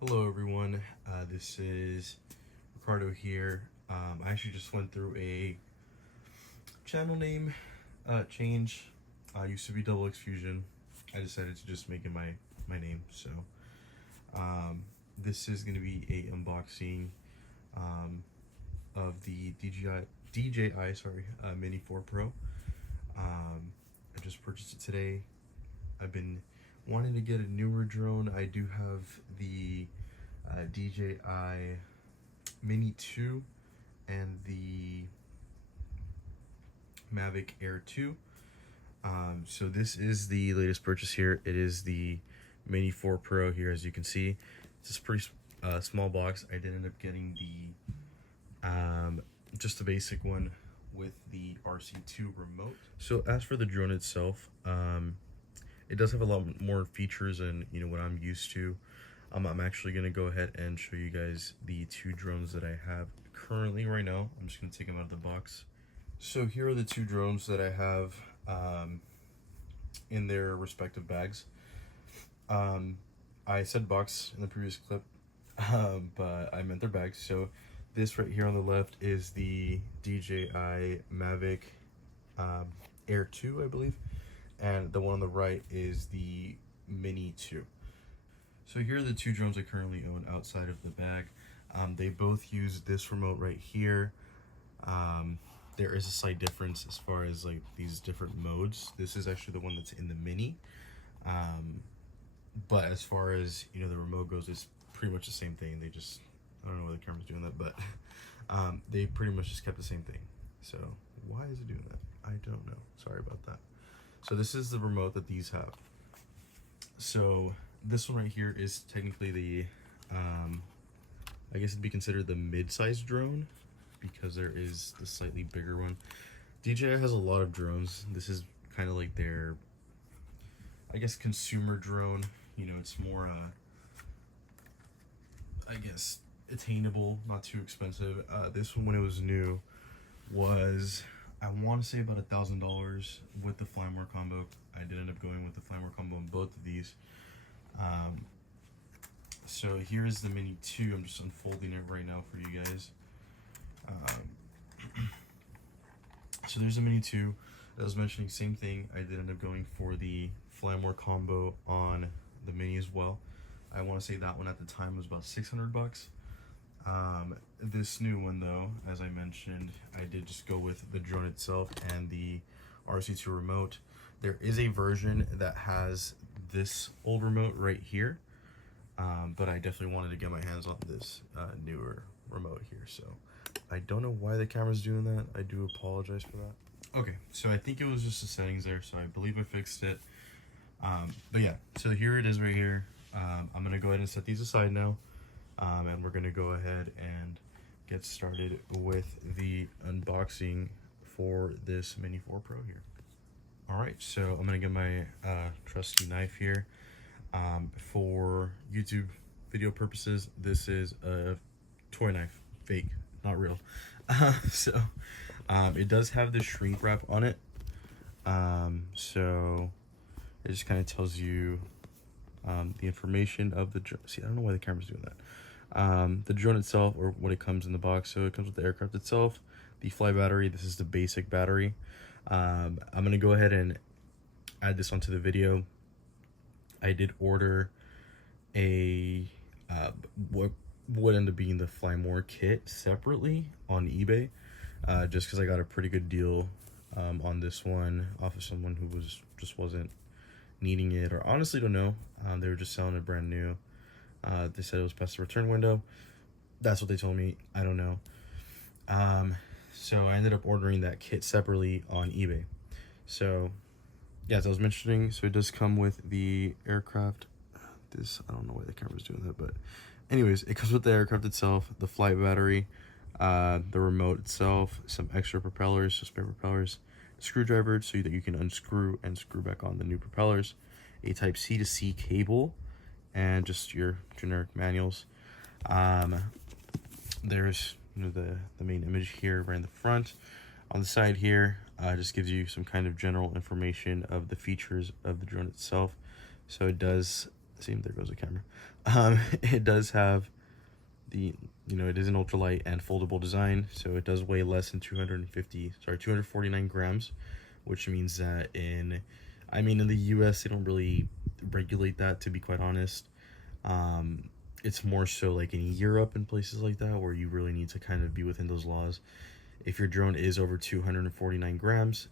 Hello everyone, this is Ricardo here. I actually just went through a channel name change. Used to be Double X Fusion. I decided to just make it my name. So this is going to be a unboxing of the DJI Mini 4 Pro. I just purchased it today. I've been wanting to get a newer drone. I do have the DJI Mini 2 and the Mavic Air 2. So this is the latest purchase here. It is the Mini 4 Pro here, as you can see. It's a pretty small box. I did end up getting the just the basic one with the RC2 remote. So as for the drone itself, it does have a lot more features than what I'm used to. I'm actually going to go ahead and show you guys the two drones that I have currently right now. I'm just going to take them out of the box. So here are the two drones that I have in their respective bags. I said box in the previous clip, but I meant their bags. So this right here on the left is the DJI Mavic Air 2, I believe. And the one on the right is the Mini 2. So here are the two drones I currently own outside of the bag. They both use this remote right here. There is a slight difference as far as like these different modes. This is actually the one that's in the Mini. But as far as the remote goes, it's pretty much the same thing. They just, I don't know why the camera's doing that, but they pretty much just kept the same thing. So why is it doing that? I don't know. Sorry about that. So this is the remote that these have. So this one right here is technically the, I guess it'd be considered the mid-sized drone because there is the slightly bigger one. DJI has a lot of drones. This is kind of like their, I guess, consumer drone. It's more, I guess, attainable, not too expensive. This one, when it was new, was, I want to say about $1,000 with the Flymore combo. I did end up going with the Flymore combo on both of these. So here is the Mini 2. I'm just unfolding it right now for you guys. So there's the Mini 2. As I was mentioning, same thing. I did end up going for the Flymore combo on the Mini as well. I want to say that one at the time was about 600 bucks. This new one though, as I mentioned, I did just go with the drone itself and the RC2 remote. There is a version that has this old remote right here, but I definitely wanted to get my hands on this newer remote here. So I don't know why the camera's doing that. I do apologize for that. Okay, so I think it was just the settings there, so I believe I fixed it. But yeah, so here it is right here. I'm gonna go ahead and set these aside now, and we're gonna go ahead and get started with the unboxing for this Mini 4 Pro here. All right, so I'm gonna get my trusty knife here. For YouTube video purposes, this is a toy knife, fake, not real. So it does have this shrink wrap on it. So it just kind of tells you the information of the drone. See, I don't know why the camera's doing that. The drone itself, or what it comes in the box. So it comes with the aircraft itself, the fly battery. This is the basic battery. I'm gonna go ahead and add this onto the video. I did order a what would end up being the Flymore kit separately on eBay, just because I got a pretty good deal on this one off of someone who just wasn't needing it, or honestly don't know. They were just selling it brand new. They said it was past the return window. That's what they told me. I don't know. So I ended up ordering that kit separately on eBay. So yeah, as I was mentioning, so it does come with the aircraft. I don't know why the camera's doing that, but anyways, it comes with the aircraft itself, the flight battery, the remote itself, some extra propellers, so spare propellers, screwdriver so that you can unscrew and screw back on the new propellers, a type C to C cable, and just your generic manuals. There's the main image here right in the front. On the side here, just gives you some kind of general information of the features of the drone itself. So it does See, there goes the camera. It does have the, it is an ultralight and foldable design, so it does weigh less than 249 grams, which means that in the US they don't really regulate that, to be quite honest. It's more so like in Europe and places like that where you really need to kind of be within those laws. If your drone is over 249 grams,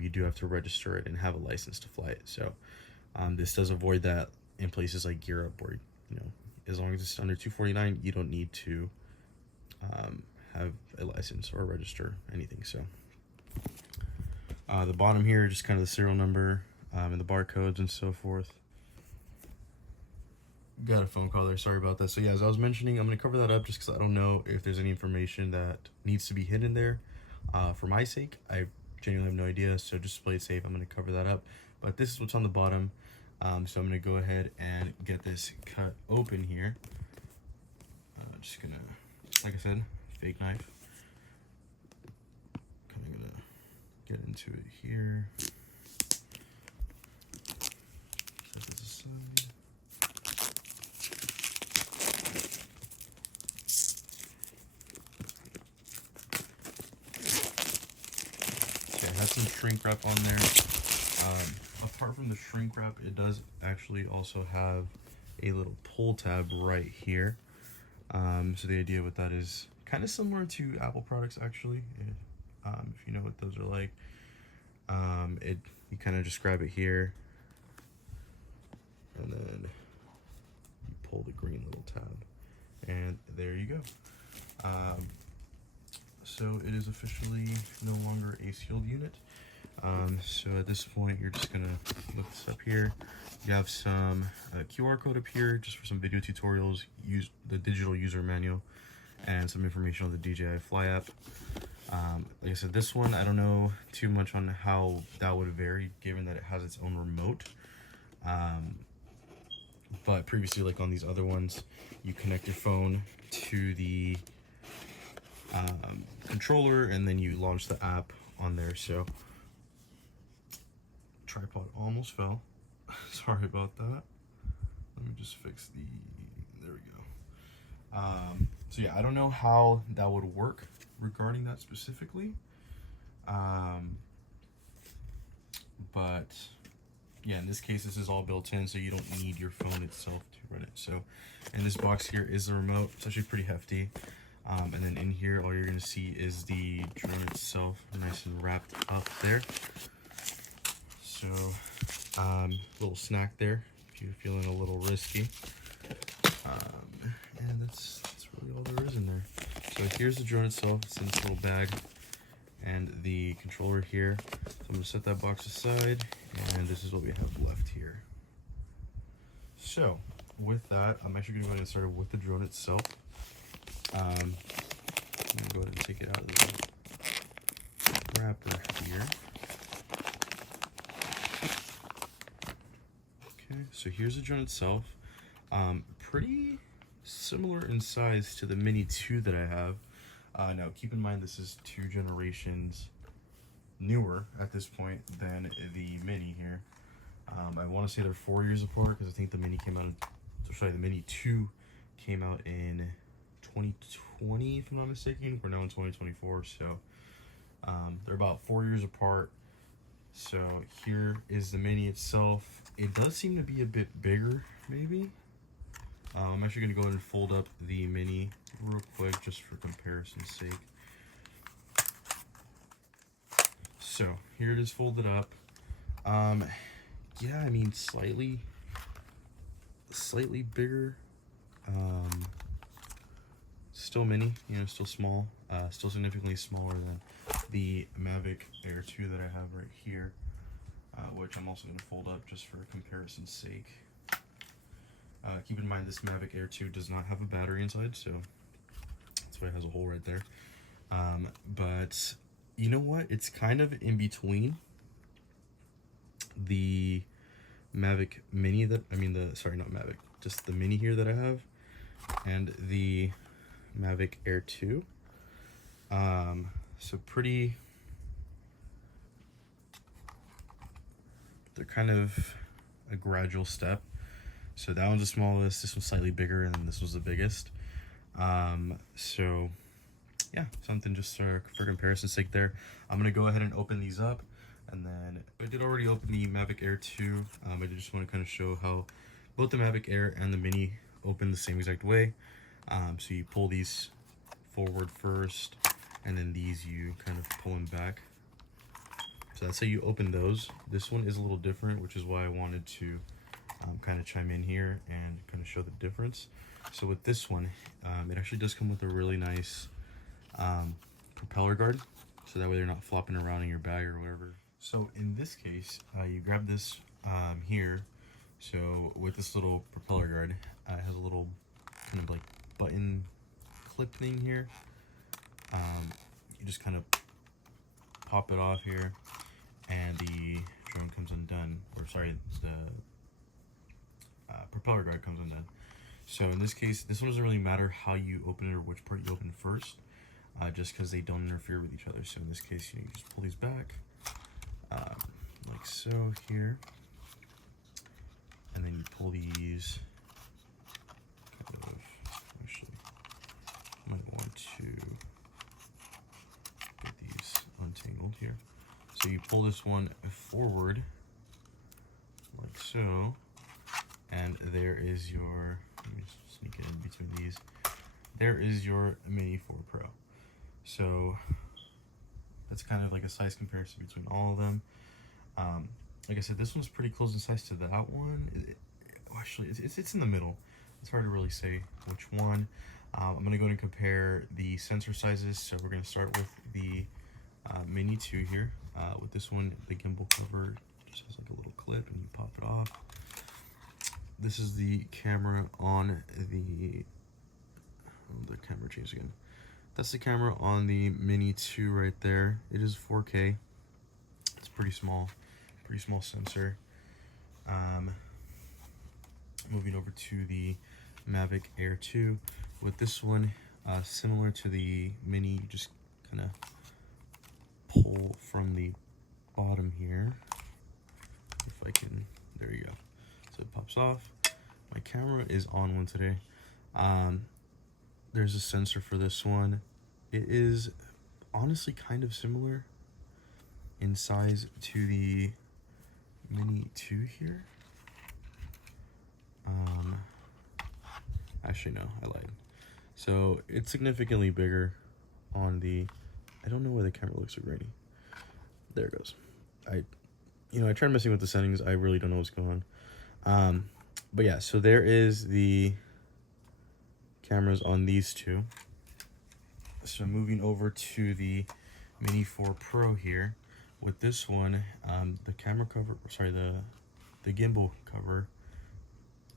you do have to register it and have a license to fly it. So this does avoid that in places like Europe, where as long as it's under 249, you don't need to have a license or register anything. So the bottom here, just kind of the serial number and the barcodes and so forth. Got a phone call there, sorry about that. So yeah, as I was mentioning, I'm going to cover that up just because I don't know if there's any information that needs to be hidden there. For my sake, I genuinely have no idea, so just to play it safe, I'm going to cover that up. But this is what's on the bottom. So I'm going to go ahead and get this cut open here. Just going to, like I said, fake knife. Kind of going to get into it here. Set this aside. Has some shrink wrap on there. Apart from the shrink wrap, it does actually also have a little pull tab right here. So the idea with that is kind of similar to Apple products, actually. If you know what those are like, you kind of just grab it here, and then you pull the green little tab, and there you go. So it is officially no longer a sealed unit. So at this point, you're just gonna look this up here. You have some QR code up here just for some video tutorials, use the digital user manual, and some information on the DJI Fly app. Like I said, this one, I don't know too much on how that would vary given that it has its own remote. But previously, like on these other ones, you connect your phone to the controller and then you launch the app on there. So tripod almost fell. Sorry about that. Let me just fix there we go. So yeah, I don't know how that would work regarding that specifically, but yeah, in this case this is all built in, so you don't need your phone itself to run it. So in this box here is the remote. It's actually pretty hefty. And then in here, all you're going to see is the drone itself, nice and wrapped up there. So, little snack there if you're feeling a little risky. And that's really all there is in there. So here's the drone itself. It's in this little bag, and the controller here. So I'm going to set that box aside, and this is what we have left here. So with that, I'm actually going to go ahead and start with the drone itself. I'm going to go ahead and take it out of the wrapper here. Okay, so here's the drone itself. Pretty similar in size to the Mini 2 that I have. Now, keep in mind this is 2 generations newer at this point than the Mini here. I want to say they're 4 years apart because I think the Mini the Mini 2 came out in 2020, if I'm not mistaken. We're now in 2024, so they're about 4 years apart. So here is the Mini itself. It does seem to be a bit bigger, maybe. I'm actually going to go ahead and fold up the Mini real quick just for comparison's sake. So here it is folded up. Yeah, I mean slightly bigger. Still mini, still small, still significantly smaller than the Mavic Air 2 that I have right here, which I'm also going to fold up just for comparison's sake. Keep in mind this Mavic Air 2 does not have a battery inside, so that's why it has a hole right there. But you know what? It's kind of in between the Mavic Mini just the Mini here that I have, and the Mavic Air 2. So they're kind of a gradual step. So that one's the smallest, this one's slightly bigger, and then this was the biggest. So yeah, something just for comparison's sake there. I'm gonna go ahead and open these up, and then I did already open the Mavic Air 2. I just want to kind of show how both the Mavic Air and the Mini open the same exact way. So you pull these forward first, and then these you kind of pull them back. So that's how you open those. This one is a little different, which is why I wanted to kind of chime in here and kind of show the difference. So with this one, it actually does come with a really nice propeller guard, so that way they're not flopping around in your bag or whatever. So in this case, you grab this here. So with this little propeller guard, it has a little kind of like button clip thing here. You just kind of pop it off here, and the drone comes undone, or sorry, the propeller guard comes undone. So in this case, this one doesn't really matter how you open it or which part you open first, just because they don't interfere with each other. So in this case, you just pull these back, like so here, and then you pull these kind of, actually, I might want to get these untangled here. So you pull this one forward, like so, and there is your, let me just sneak it in between these, there is your Mini 4 Pro. So that's kind of like a size comparison between all of them. Like I said, this one's pretty close in size to that one. Actually, it's in the middle. It's hard to really say which one. I'm going to go ahead and compare the sensor sizes. So we're going to start with the Mini 2 here. With this one, the gimbal cover just has like a little clip, and you pop it off. This is the camera on the camera changed again. That's the camera on the Mini 2 right there. It is 4K. It's pretty small sensor. Moving over to the Mavic Air 2. With this one, similar to the Mini, you just kind of pull from the bottom here. If I can, there you go. So it pops off. My camera is on one today. There's a sensor for this one. It is honestly kind of similar in size to the Mini 2 here. Actually no, I lied. So it's significantly bigger on the, I don't know why the camera looks so grainy. There it goes. I tried messing with the settings. I really don't know what's going on. But yeah, so there is the cameras on these two. So moving over to the Mini 4 Pro here. With this one, the camera cover, sorry, the gimbal cover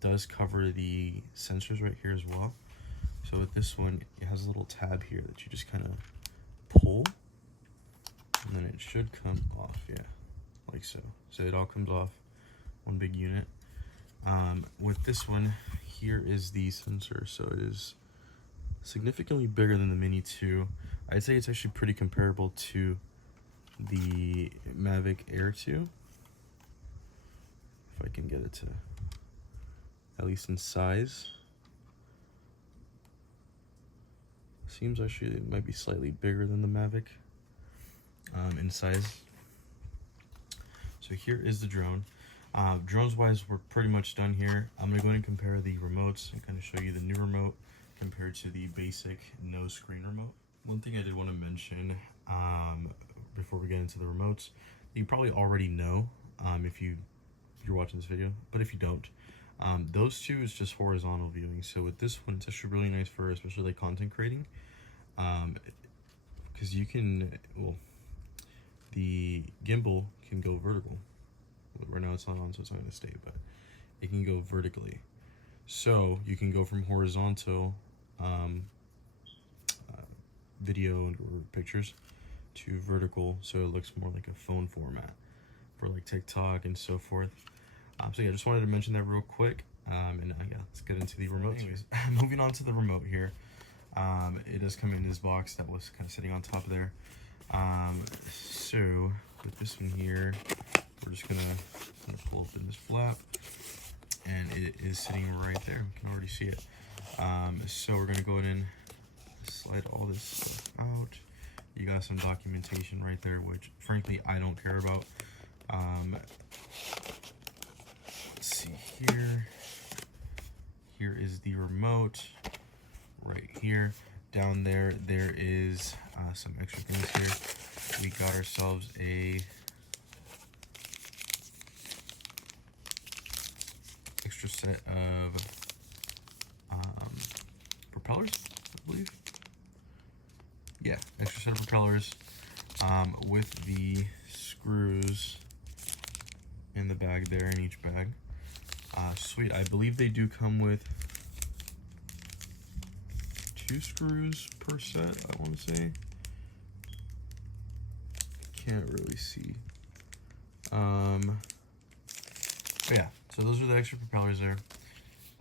does cover the sensors right here as well. So with this one, it has a little tab here that you just kind of pull, and then it should come off, yeah, like so. So it all comes off, one big unit. With this one, here is the sensor. So it is significantly bigger than the Mini 2. I'd say it's actually pretty comparable to the Mavic Air 2. If I can get it to, at least in size. Seems actually it might be slightly bigger than the Mavic in size. So here is the drone. Drones wise, we're pretty much done here. I'm gonna go ahead and compare the remotes and kind of show you the new remote compared to the basic no screen remote. One thing I did want to mention before we get into the remotes, you probably already know if you're watching this video, but if you don't, those two is just horizontal viewing. So with this one, it's actually really nice for especially like content creating, because you can, well, the gimbal can go vertical. Right now it's not on, so it's not going to stay, but it can go vertically. So you can go from horizontal video or pictures to vertical, so it looks more like a phone format for like TikTok and so forth. So yeah, just wanted to mention that real quick. And yeah, let's get into the remote. Anyways, moving on to the remote here. It does come in this box that was kind of sitting on top there. So with this one here, we're just gonna pull open this flap, and it is sitting right there. You can already see it. So we're gonna go ahead and slide all this stuff out. You got some documentation right there, which frankly I don't care about. Let's see here. Here is the remote right here. Down there, there is some extra things here. We got ourselves a extra set of propellers, I believe. Yeah, extra set of propellers with the screws in the bag there, in each bag. Sweet. I believe they do come with 2 screws per set, I want to say. Can't really see. But yeah, so those are the extra propellers there.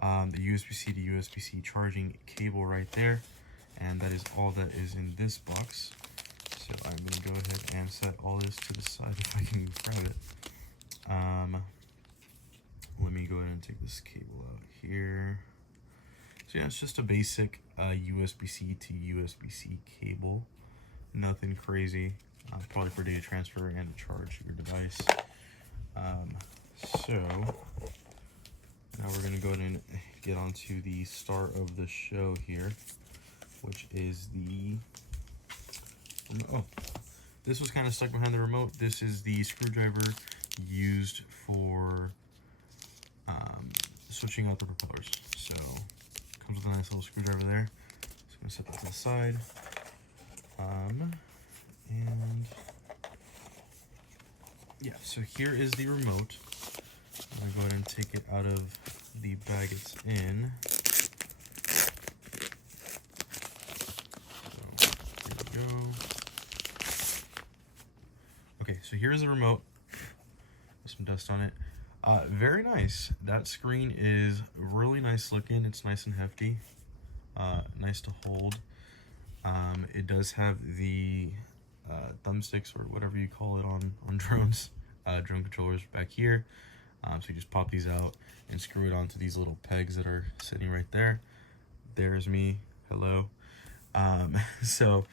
The USB-C to USB-C charging cable right there. And that is all that is in this box. So I'm going to go ahead and set all this to the side if I can grab it. Let me go ahead and take this cable out here. So yeah, it's just a basic USB-C to USB-C cable. Nothing crazy. Probably for data transfer and to charge your device. So now we're going to go ahead and get onto the star of the show here, which is the oh, this was kind of stuck behind the remote. This is the screwdriver used for switching out the propellers. So comes with a nice little screwdriver there. Just gonna set that to the side. And yeah, so here is the remote. I'm gonna go ahead and take it out of the bag it's in. So here we go. Okay, so here's the remote. There's some dust on it. Very nice. That screen is really nice looking. It's nice and hefty. Nice to hold. It does have the thumbsticks, or whatever you call it on drones, drone controllers back here. So you just pop these out and screw it onto these little pegs that are sitting right there. There's me. Hello. So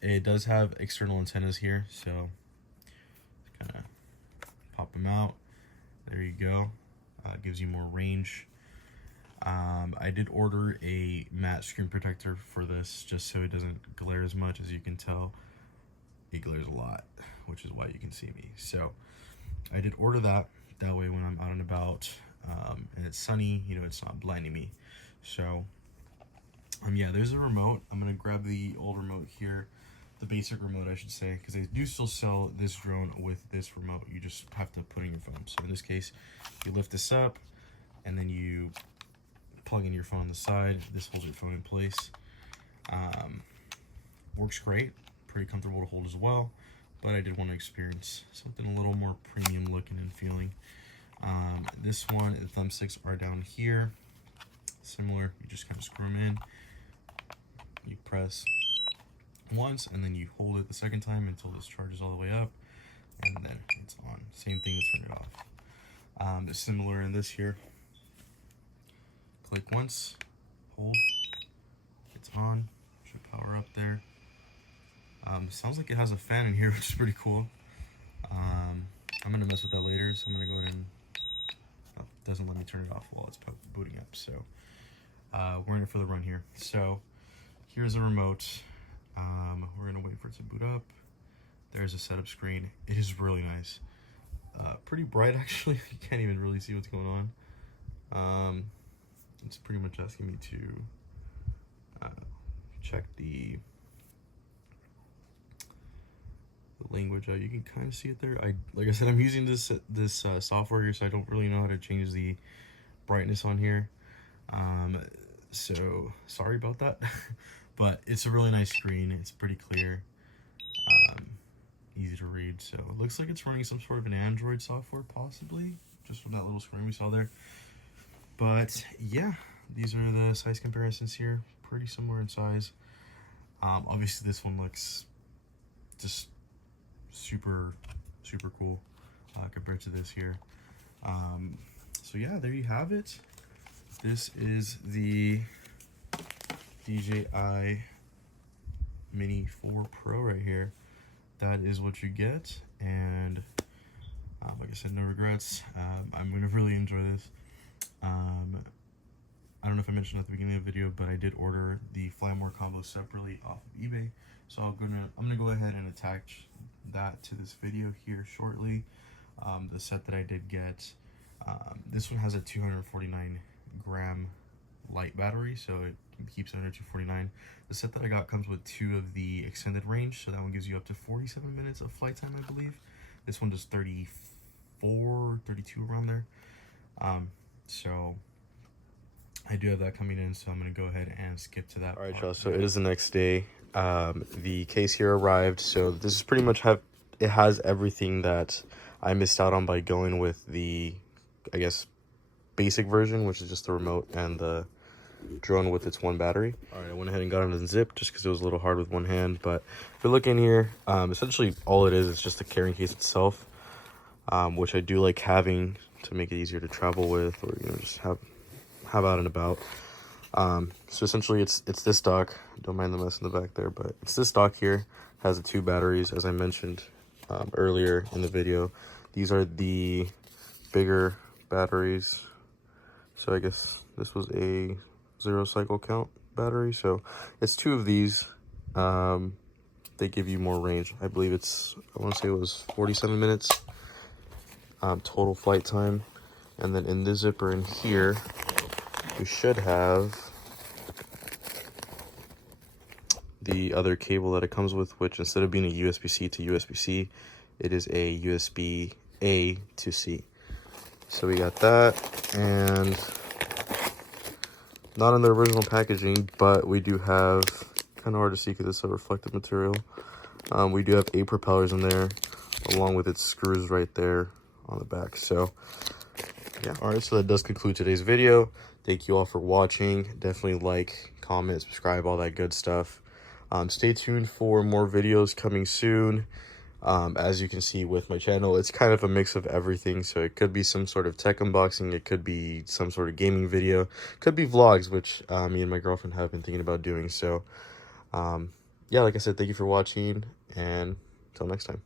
it does have external antennas here, so kind of pop them out. There you go. Gives you more range. I did order a matte screen protector for this just so it doesn't glare as much. As you can tell, it glares a lot, which is why you can see me. So I did order that. That way when I'm out and about and it's sunny, you know, it's not blinding me. So yeah, there's a remote. I'm gonna grab the old remote here, the basic remote I should say, because they do still sell this drone with this remote. You just have to put in your phone. So in this case, you lift this up and then you plug in your phone on the side. This holds your phone in place. Works great, pretty comfortable to hold as well, but I did want to experience something a little more premium looking and feeling. This one, the thumbsticks are down here. Similar, you just kind of screw them in. You press once and then you hold it the second time until this charges all the way up, and then it's on. Same thing to turn it off. It's similar in this here. Click once, hold, it's on, should power up there. Sounds like it has a fan in here, which is pretty cool. I'm gonna mess with that later, so I'm gonna go ahead and, oh, it doesn't let me turn it off while it's booting up. So we're in it for the run here. So here's a remote. We're gonna wait for it to boot up. There's a setup screen. It is really nice. Pretty bright actually. You can't even really see what's going on. It's pretty much asking me to check the language out. You can kind of see it there. Like I said, I'm using this software here, so I don't really know how to change the brightness on here. So sorry about that. But it's a really nice screen. It's pretty clear, easy to read. So it looks like it's running some sort of an Android software, possibly, just from that little screen we saw there. But yeah, these are the size comparisons here. Pretty similar in size. Obviously this one looks just super cool compared to this here. So So yeah, there you have it. This is the DJI Mini 4 Pro right here. That is what you get, and like I said, no regrets. I'm going to really enjoy this. I don't know if I mentioned at the beginning of the video, but I did order the Flymore combo separately off of eBay. So I'm gonna go ahead and attach that to this video here shortly. The set that I did get, this one has a 249 gram light battery, so it keeps it under 249. The set that I got comes with 2 of the extended range, so that one gives you up to 47 minutes of flight time, I believe. This one does 34, 32 around there. So I do have that coming in, so I'm going to go ahead and skip to that. All right, y'all, so it is the next day. The case here arrived, so this is pretty much it has everything that I missed out on by going with the, I guess, basic version, which is just the remote and the drone with its 1 battery. All right, I went ahead and got it unzipped just because it was a little hard with one hand, but if you look in here, essentially all it is just the carrying case itself, which I do like having to make it easier to travel with, or just have out and about. So essentially it's this dock. Don't mind the mess in the back there, but it's this dock here. Has the 2 batteries, as I mentioned earlier in the video. These are the bigger batteries, so I guess this was a 0 cycle count battery, so it's 2 of these. They give you more range. I believe I want to say it was 47 minutes total flight time. And then in this zipper in here, we should have the other cable that it comes with, which instead of being a USB-C to USB-C, it is a USB-A to C. So we got that, and not in the original packaging, but we do have, kind of hard to see because it's a reflective material, we do have 8 propellers in there, along with its screws right there on the back. So yeah, all right, so that does conclude today's video. Thank you all for watching. Definitely like, comment, subscribe, all that good stuff. Stay tuned for more videos coming soon. As you can see with my channel, it's kind of a mix of everything. So it could be some sort of tech unboxing, it could be some sort of gaming video, could be vlogs, which me and my girlfriend have been thinking about doing. So yeah, like I said, thank you for watching, and until next time.